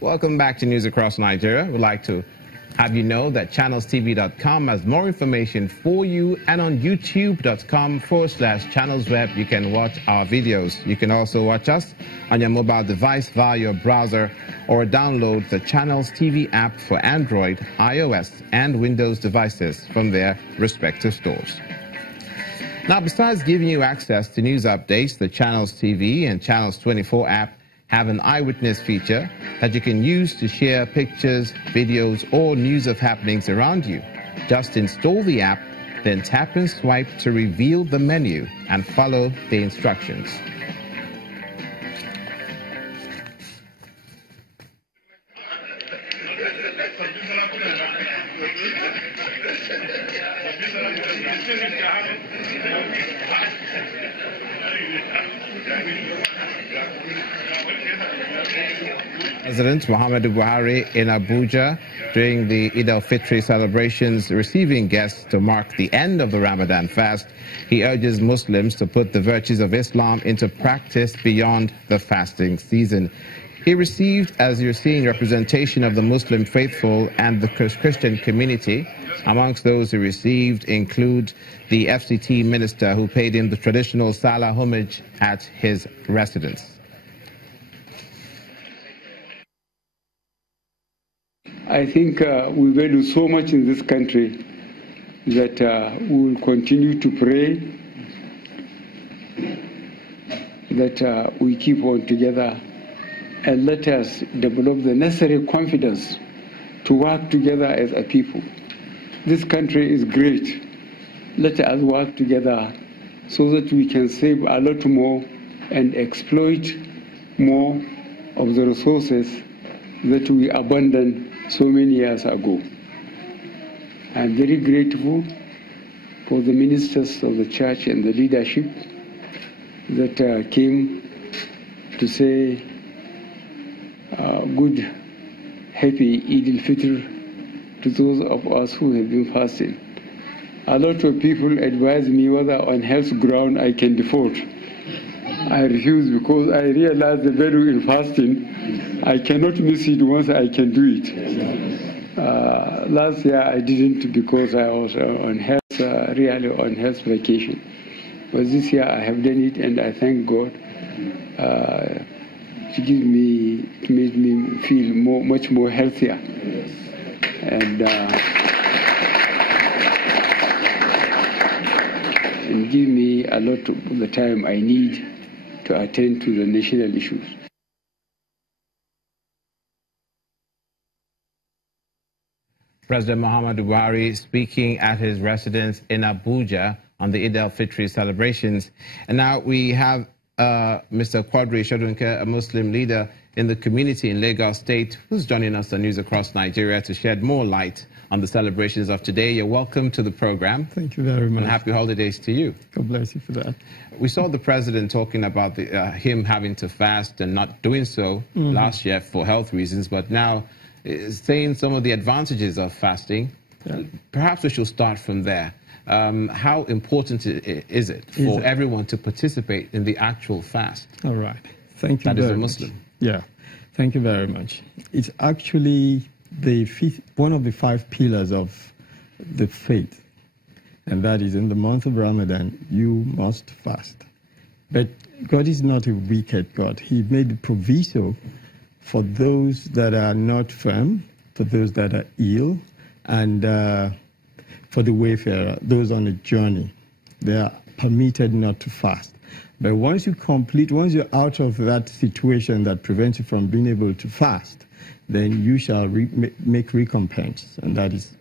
Welcome back to News Across Nigeria. We'd like to have you know that channelstv.com has more information for you, and on youtube.com/channelsweb you can watch our videos. You can also watch us on your mobile device via your browser or download the Channels TV app for Android, iOS and Windows devices from their respective stores. Now, besides giving you access to news updates, the Channels TV and Channels 24 app have an eyewitness feature that you can use to share pictures, videos, or news of happenings around you. Just install the app, then tap and swipe to reveal the menu and follow the instructions. President Muhammadu Buhari in Abuja during the Eid-El-Fitr celebrations, receiving guests to mark the end of the Ramadan fast. He urges Muslims to put the virtues of Islam into practice beyond the fasting season. He received, as you're seeing, representation of the Muslim faithful and the Christian community. Amongst those who received include the FCT minister who paid him the traditional Salah homage at his residence. I think we value so much in this country that we will continue to pray that we keep on together and let us develop the necessary confidence to work together as a people. This country is great. Let us work together so that we can save a lot more and exploit more of the resources that we abandoned so many years ago. I'm very grateful for the ministers of the church and the leadership that came to say good, happy Eid-El-Fitr to those of us who have been fasting. A lot of people advise me whether on health ground I can default. I refuse because I realize the value in fasting. I cannot miss it once I can do it. Last year I didn't because I was on health, really on health vacation. But this year I have done it, and I thank God. It made me feel much more healthier. And give me a lot of the time I need to attend to the national issues. President Muhammadu Buhari speaking at his residence in Abuja on the Eid-El-Fitr celebrations. And now we have Mr. Quadri Shodunke, a Muslim leader in the community in Lagos State, who's joining us on News Across Nigeria to shed more light on the celebrations of today. You're welcome to the program. Thank you very much. And happy holidays to you. God bless you for that. We saw the president talking about him having to fast and not doing so last year for health reasons, but now saying some of the advantages of fasting. Yeah. Perhaps we should start from there. How important is it for everyone to participate in the actual fast? All right. Thank you very much. That is a Muslim. Yeah. Thank you very much. It's actually one of the 5 pillars of the faith, and that is in the month of Ramadan, you must fast. But God is not a wicked God. He made the proviso for those that are not firm, for those that are ill, and for the wayfarer, those on a journey. They are permitted not to fast. But once you're out of that situation that prevents you from being able to fast, then you shall make recompense, and that is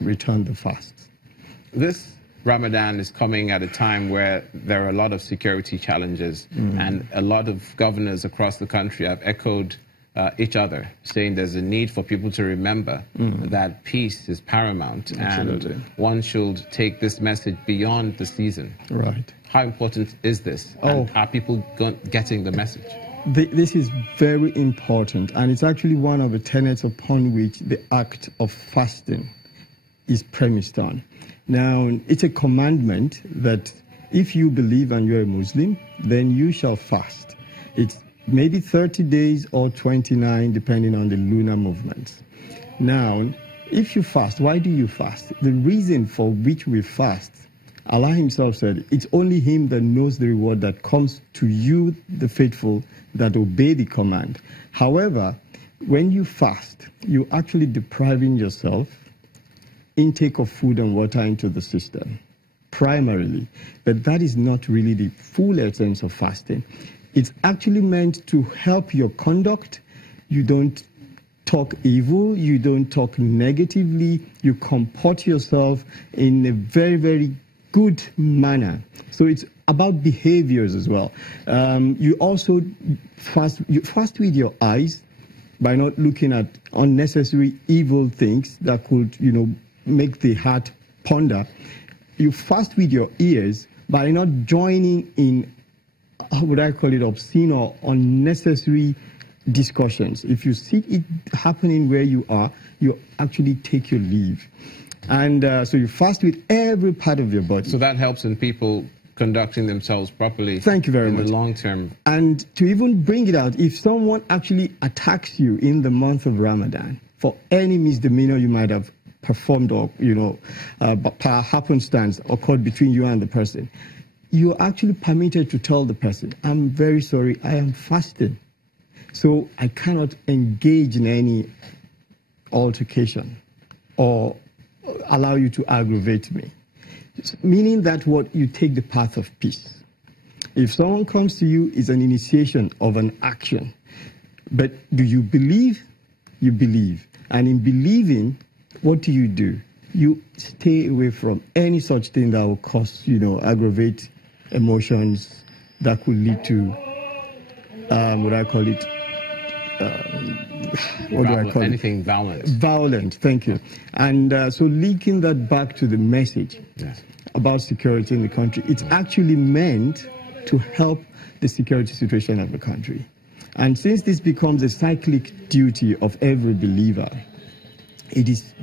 return the fast. This Ramadan is coming at a time where there are a lot of security challenges, and a lot of governors across the country have echoed each other, saying there's a need for people to remember that peace is paramount. Absolutely. And one should take this message beyond the season. Right. How important is this? And are people getting the message? This is very important, and it's actually one of the tenets upon which the act of fasting is premised on. Now, it's a commandment that if you believe and you're a Muslim, then you shall fast. It's maybe 30 days or 29, depending on the lunar movements. Now, if you fast, why do you fast? The reason for which we fast, Allah himself said, it's only him that knows the reward that comes to you, the faithful, that obey the command. However, when you fast, you're actually depriving yourself intake of food and water into the system, primarily. But that is not really the full essence of fasting. It's actually meant to help your conduct. You don't talk evil, you don't talk negatively, you comport yourself in a very, very good manner. So it's about behaviors as well. You also fast with your eyes by not looking at unnecessary evil things that could, make the heart ponder. You fast with your ears by not joining in, how would I call it, obscene or unnecessary discussions. If you see it happening where you are, you actually take your leave. And so you fast with every part of your body. So that helps in people conducting themselves properly. Thank you very much. In the long term. And to even bring it out, if someone actually attacks you in the month of Ramadan for any misdemeanor you might have performed or, per happenstance occurred between you and the person, you're actually permitted to tell the person, I'm very sorry, I am fasting, so I cannot engage in any altercation or allow you to aggravate me. Meaning that what you take the path of peace. If someone comes to you, it's an initiation of an action. But do you believe? You believe. And in believing, what do? You stay away from any such thing that will cause, aggravate emotions that could lead to, what I call it, anything violent. Violent, thank you. And so linking that back to the message about security in the country, it's actually meant to help the security situation of the country. And since this becomes a cyclic duty of every believer, it is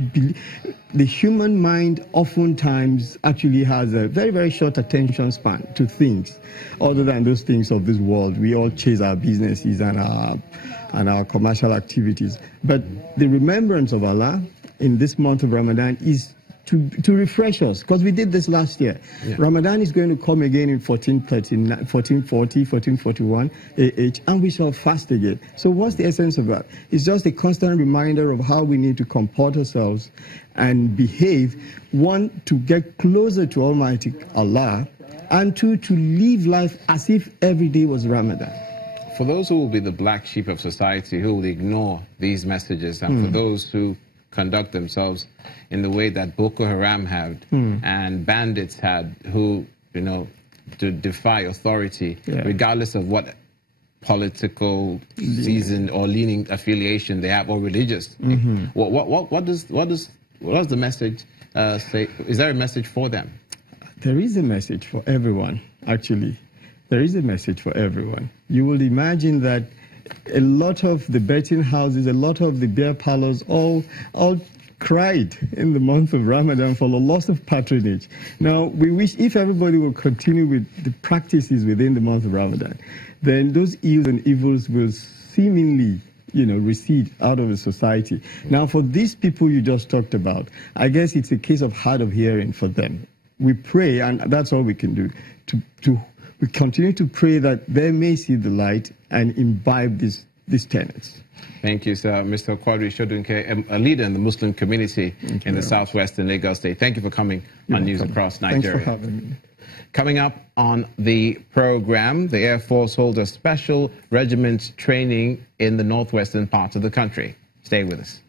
the human mind oftentimes actually has a very, very short attention span to things other than those things of this world. We all chase our businesses and our commercial activities. But the remembrance of Allah in this month of Ramadan is to refresh us, because we did this last year. Yeah. Ramadan is going to come again in 1440, 1441 AH, and we shall fast again. So what's the essence of that? It's just a constant reminder of how we need to comport ourselves and behave, one, to get closer to Almighty Allah, and two, to live life as if every day was Ramadan. For those who will be the black sheep of society, who will ignore these messages, and for those who conduct themselves in the way that Boko Haram had and bandits had, who, to defy authority, regardless of what political season or leaning affiliation they have, or religious. What does the message say? Is there a message for them? There is a message for everyone, actually. There is a message for everyone. You will imagine that a lot of the betting houses, a lot of the beer parlors, all cried in the month of Ramadan for the loss of patronage. Now, we wish if everybody will continue with the practices within the month of Ramadan, then those ills and evils will seemingly, recede out of the society. Now, for these people you just talked about, I guess it's a case of hard of hearing for them. We pray, and that's all we can do, we continue to pray that they may see the light and imbibe these tenets. Thank you, sir. Mr. Quadri Shodunke, a leader in the Muslim community in the southwest in Lagos State. Thank you for coming on News Across Nigeria. Thanks for having me. Coming up on the program, the Air Force holds a special regiment training in the northwestern parts of the country. Stay with us.